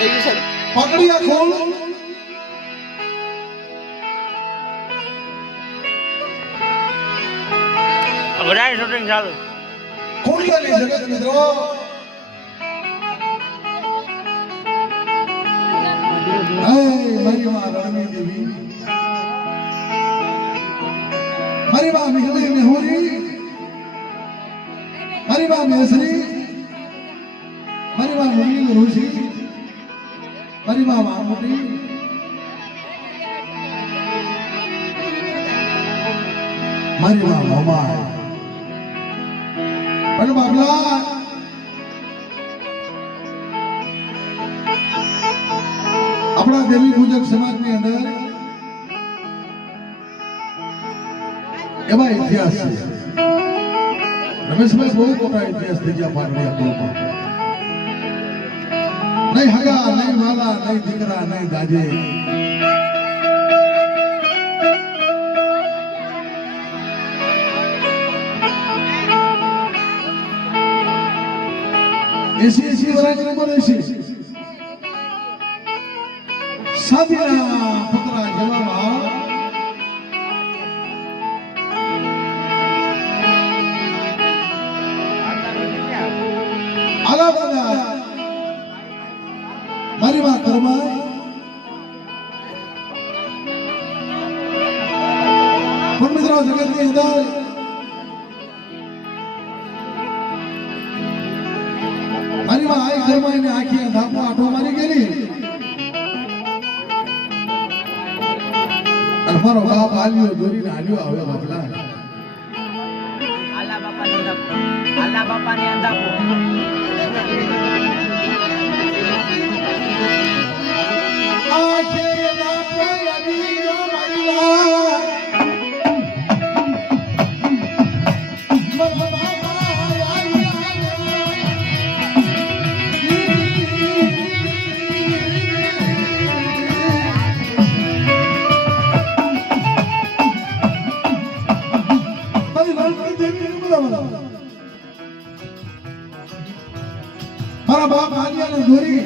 પકડિયા ખોલ બરાબર શૂટિંગ ચાલુ ખોડિયાની જગત મિત્રો મારી માં રણની દેવી મારી માં મિહલી મેહુરી મારી માં મેસરી મારી માં મુની ઋષિ મારી માં મામુટી મારી માં મોમા પણ બાબલા આપણા દેવી પૂજક સમાજની અંદર એવા ઇતિહાસ છે રમેશભાઈ બહુ મોટા ઇતિહાસ થઈ ગયા પાટણિયા કુળમાં નહીં હગા નહીં વાલા નહીં દીકરા નહીં દાજે એસી વર્ષની ઉંમર એસી સાદીના પુત્રા જવામાં આલા દાદા મારી માં કર્મા પણ મિત્રો જગતની અંદર મારી માં આઈ કર્મા એને આખી ધાપો આઠો મારી ગયેલી અને મારો બાપ હાલ્યો દોરીને હાલ્યો આવે બાપલા આલા બાપાને અંધાપો આખે ના પયાની નો માઈલા મારા બાપ હાલિયા ને દોરી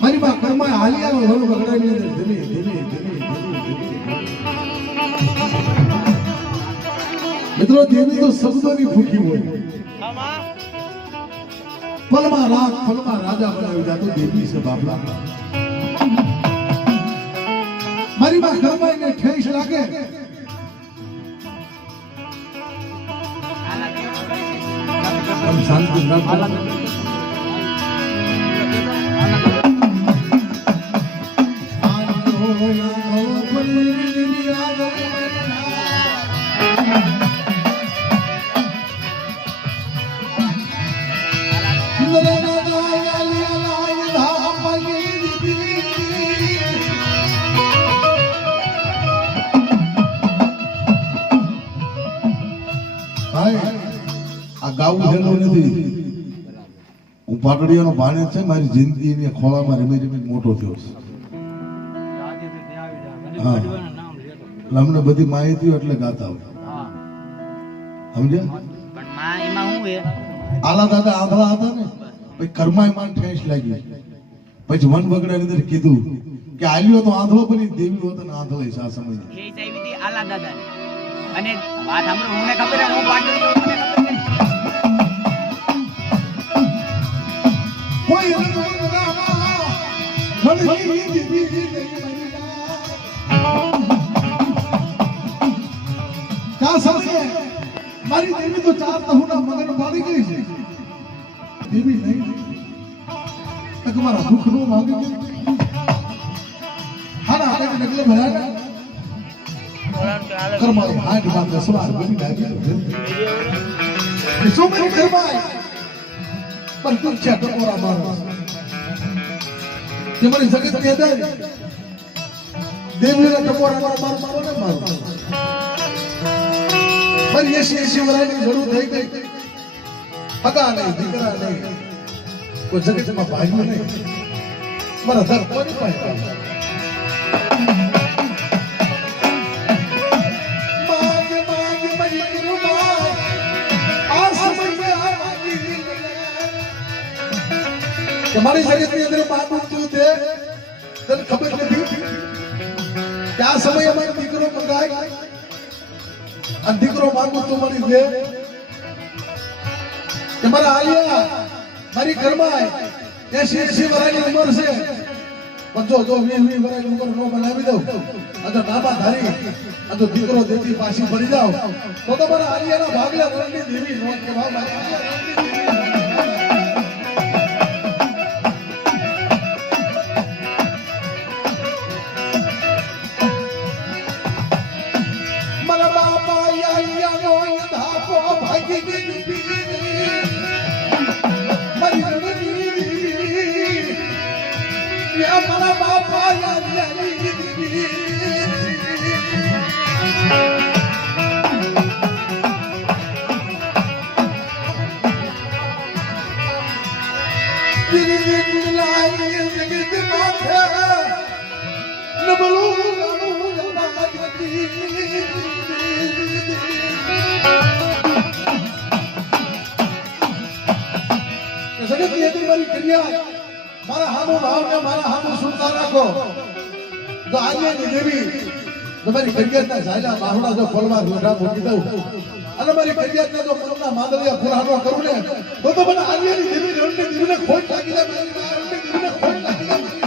મારી બા કર્મા હાલિયા નો ઘણો બગડાવી અંદર ધીમે ધીમે ધીમે મિત્રો દેવી તો શબ્દોની ભૂખી હોય ફલમાં રાજા બનાવી જાતો દેવી છે બાપલા મારી બા કર્મા ને ઠેસ લાગે શાંતિ ગાવું હેલું નથી હું પાટડિયાનો ભાણે છે મારી જિંદગી ની ખોળામાં રમી રમી મોટો થયો છે હા અમને બધી માહિતી એટલે ગાતા સમજ્યા આલા દાદા આંધળા હતા ને પછી કર્માય માં ઠેસ લાગી પછી વન બગડા ની અંદર કીધું કે આલ્યો તો આંધળો બની દેવી હોત ને આંધળે આ સમય આલા દાદા અને વાત સાંભળો મને ખબર છે હું પાટડિયો મને ખબર છે કોઈ મારી દેવી તો ચાર તહુના મગન પાડી ગઈ છે દેવી નહીં તમારા દુઃખ નો માંગે હાના હાડે નગલે ભરાયા કર્માય હાડ માં સવાર બની ડાગી શું કરી કર્માય પણ તું છે ટકોરા મારો તે મારી જગત ની અંદર દેવીના ટકોરા મારો ને મારો મારી 80 વર્ષની જરૂર થઈ ગઈ હગા નહીં દીકરા નહીં કોઈ જગતમાં ભાગ્યું નહીં મારા ધર કોની પાસે કે મારી જગતની અંદર માનવું થયું તે તને ખબર નથી કે આ સમયે મારો દીકરો મંગાય અને દીકરો માનવું તો મળી દે કે મારા આલિયા મારી ઘરમાં 80 વર્ષની ઉંમર છે પણ જો 20 વર્ષની ઉંમર નો બનાવી દઉં અને નામા ધારી અને દીકરો દેતી પાછી પડી જાવ તો મારા આલિયાના ભાગલા રણની દેવી નો કહેવા મારી મારા હામો ભાવને મારા હામો સુનતા રાખો તો આલિયાની દેવી તમારી કરિયાતના ઝાયલા બાહુડા જો ફોલવા રોઢા મૂકી દઉં અને મારી કરિયાતના જો મનના માંદલિયા પુરાનો કરું ને તો મને આલિયાની દેવી રણની દેવીને ખોટ લાગી જાય મારી રણની દેવીને ખોટ લાગી જાય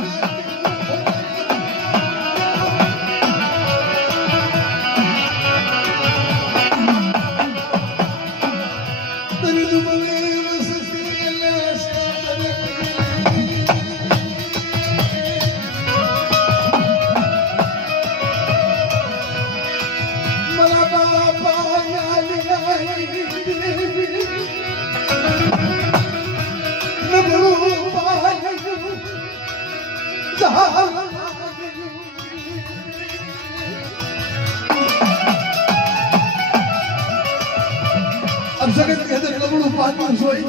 જગત ની અંદર લબડું પાછું જોઈ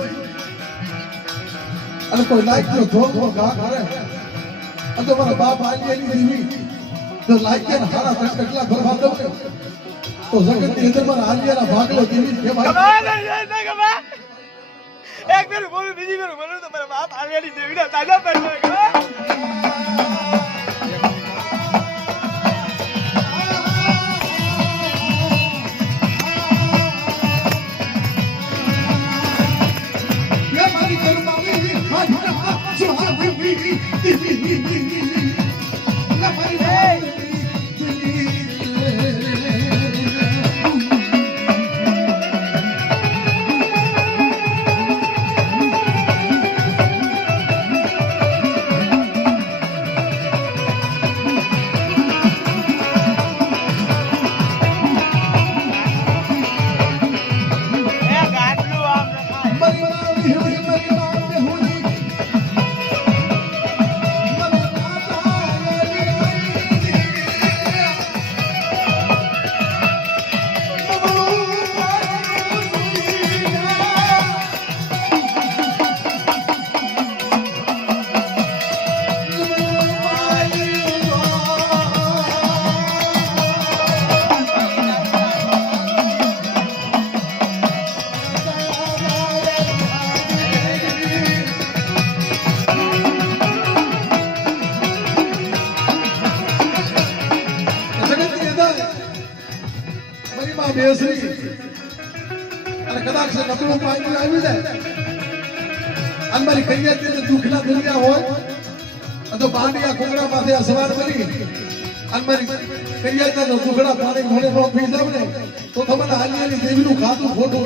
અને કોઈ લાગ્યો ધોકો ઘા કરે અને તો મારા બાપ આલિયાની દેવી જો લાગ્યા ને હારા ત્રણ કેટલા ભરવા દઉં ને તો જગત ની અંદર મારા આલિયાના ભાગલો દેવી કહેવાય એક ફેર બોલું બીજી ફેર બોલું તો મારા બાપ આલિયાની દેવીના તાજા પડે બેસરી અને કદાચ નબળું પાણી આવી જાય અને મારી કૈયાથી દુઃખના દુનિયા હોય તો બાંડિયા કોંગડા માંથી સવાર કરી અને મારી કૈયાના દુઃખના પાણી ઘોડે નો પી જાવ ને તો તમને આલિયાની દેવીનું ખાતું ખોટું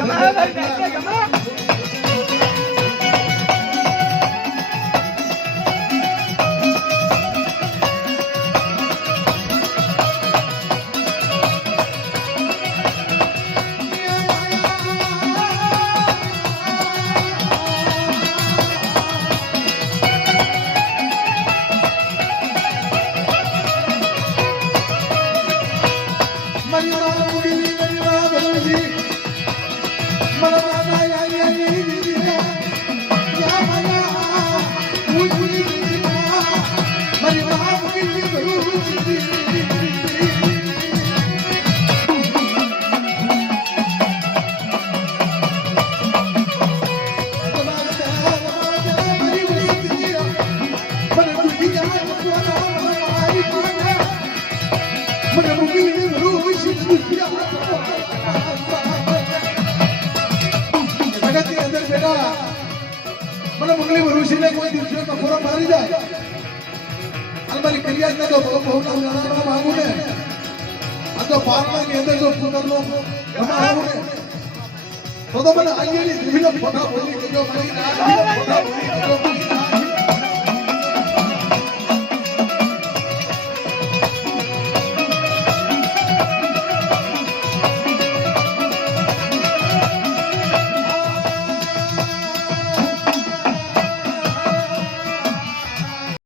Mari મને મંગલી ઋષિને કોઈ દિવસે કફોરો મારી જાય અને મારી ફરિયાદને તો બહુ નાના માંગુ ને આ તો પારણાની અંદર જો પુત્રનો રમાડું ને તો મને આંગળીની દેવીનો ફોટા બોલી દેજો મને આ દેવીનો ફોટા બોલી દેજો